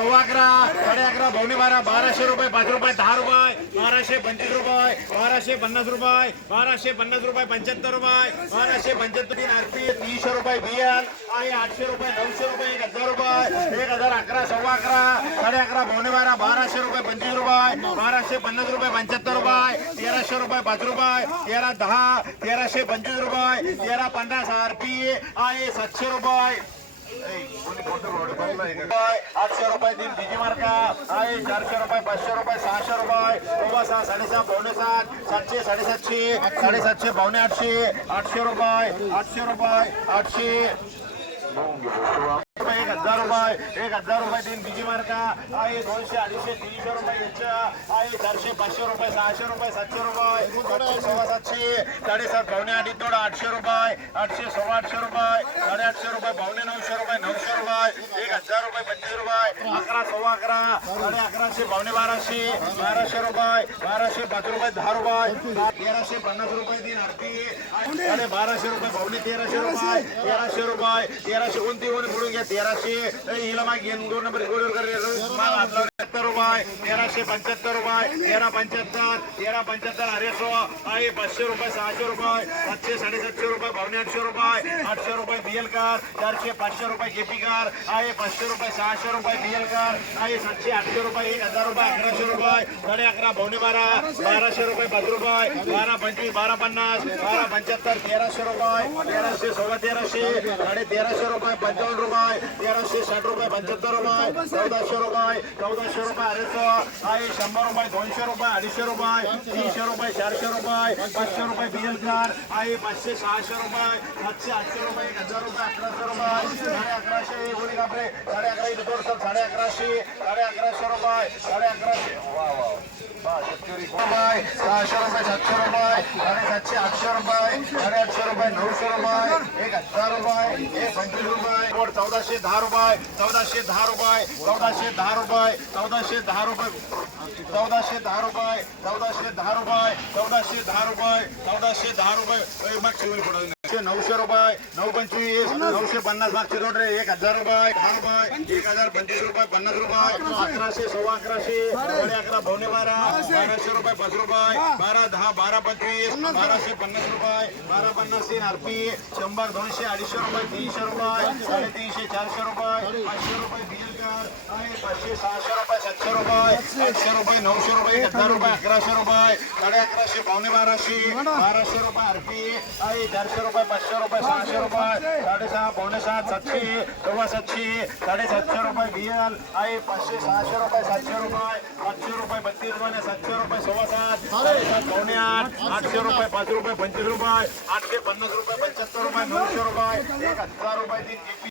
सव्वा अकरा साडे अकरा पावणे बारा बाराशे रुपये पाच रुपये दहा रुपये बाराशे पंचवीस रुपये बाराशे पन्नास रुपये बाराशे पन्नास रुपये पंच्याहत्तर रुपये बाराशे पंच्याहत्तर तीन आरपी तीनशे रुपये बियाल आहे आठशे रुपये नऊशे रुपये एक हजार रुपये एक हजार अकरा सव्वा अकरा साडे अकरा पावणे बारा बाराशे रुपये पंचवीस रुपये बाराशे पन्नास रुपये पंच्याहत्तर रुपये तेराशे रुपये पाच रुपये तेरा दहा तेराशे पंचवीस रुपये तेरा पन्नास आरपी आहे सातशे रुपये. आठशे रुपये तीन डीजी मार्का आहे चारशे रुपये पाचशे रुपये सहाशे रुपये सव्वा सहा साडेसहा पावणे सात सातशे साडेसातशे साडेसातशे पावणे आठशे आठशे रुपये आठशे रुपये आठशे एक हजार रुपये एक हजार रुपये तीन बीजी मार्का आहे दोनशे अडीचशे तीनशे रुपये याच्या आहे चारशे पाचशे रुपये सहाशे रुपये सातशे रुपये सातशे सव्वा सातशे साडेसात पावणे आठ थोडं आठशे रुपये आठशे सव्वा आठशे रुपये साडेआठशे रुपये पावणे नऊशे रुपये नऊशे रुपये एक हजार रुपये पंचवीस रुपये अकरा सव्वा अकरा साडे बाराशे पावणे बाराशे बाराशे रुपये बाराशे पाच रुपये दहा रुपये तेराशे पन्नास रुपये तीन आरती. आणि बाराशे रुपये पावणे तेराशे रुपये तेराशे रुपये तेराशे कोणती कोणी फोडून घ्या तेराशे. हिला मागे दोन नंबर गोळीवर रुपये तेराशे पंच्याहत्तर रुपये तेरा पंच्याहत्तर तेरा पंच्याहत्तर अरे सो आहे पाचशे रुपये सहाशे रुपये सातशे साडेसातशे रुपये पावणे आठशे रुपये आठशे रुपये बीएल कार चारशे पाचशे रुपये केपी कार आहे पाचशे रुपये सहाशे रुपये बीएल कार आहे सातशे आठशे रुपये एक हजार रुपये अकराशे रुपये साडे अकरा पावणे बारा बाराशे रुपये पाच रुपये बारा पंचवीस बारा पन्नास बारा पंच्याहत्तर तेराशे रुपये तेराशे सव्वा तेराशे साडे तेराशे रुपये पंचावन्न रुपये साठ रुपये पंच्याहत्तर रुपये चौदाशे रुपये चौदाशे रुपये अडीचशे आहे शंभर रुपये दोनशे रुपये अडीचशे रुपये तीनशे रुपये चारशे रुपये पाचशे रुपये बिएल कार आहे पाचशे सहाशे रुपये सातशे आठशे रुपये एक हजार रुपये अकराशे रुपये साडे अकराशे गोळी कापरे साडे अकरा इथे तोड सर साडे अकराशे साडे अकराशे रुपये साडे अकराशे वा वा वा, शेतकरी रुपये सहाशे रुपये सातशे रुपये साडेसातशे आठशे रुपये साडेआठशे रुपये नऊशे रुपये एक हजार रुपये एक पंचवीस रुपये कोड चौदाशे दहा रुपये चौदाशे दहा रुपये चौदाशे दहा रुपये चौदाशे दहा रुपये चौदाशे दहा रुपये चौदाशे दहा रुपये चौदाशे दहा रुपये चौदाशे दहा रुपये. ए, मागची वेळी पडून ते नऊशे रुपये नऊ पंचवीस नऊशे पन्नास मागचे रोड रे एक हजार रुपये दहा रुपये एक हजार पंचवीस रुपये पन्नास रुपये अकराशे सव्वा अकराशे साडे अकरा पावणे बारा बाराशे रुपये पाच रुपये बारा दहा बारा पंचवीस बाराशे पन्नास रुपये बारा पन्नास तीन आरपी शंभर दोनशे अडीचशे रुपये तीनशे रुपये साडेतीनशे चारशे रुपये पाचशे रुपये सहाशे रुपये सातशे रुपये आठशे रुपये नऊशे रुपये एक हजार रुपये अकराशे रुपये साडे अकराशे पावणे बाराशे बाराशे रुपये आरपी आहे चारशे रुपये पाचशे रुपये सहाशे रुपये साडेसहा पावणे सात सातशे सव्वा सातशे साडेसातशे रुपये बिएल आहे पाचशे सहाशे रुपये सातशे रुपये पाचशे रुपये बत्तीस रुपये सातशे रुपये सव्वा सात साडेसात पावणे आठ आठशे रुपये पाच रुपये पंचवीस रुपये आठशे पन्नास रुपये पंच्याहत्तर रुपये नऊशे रुपये एक हजार रुपये तीन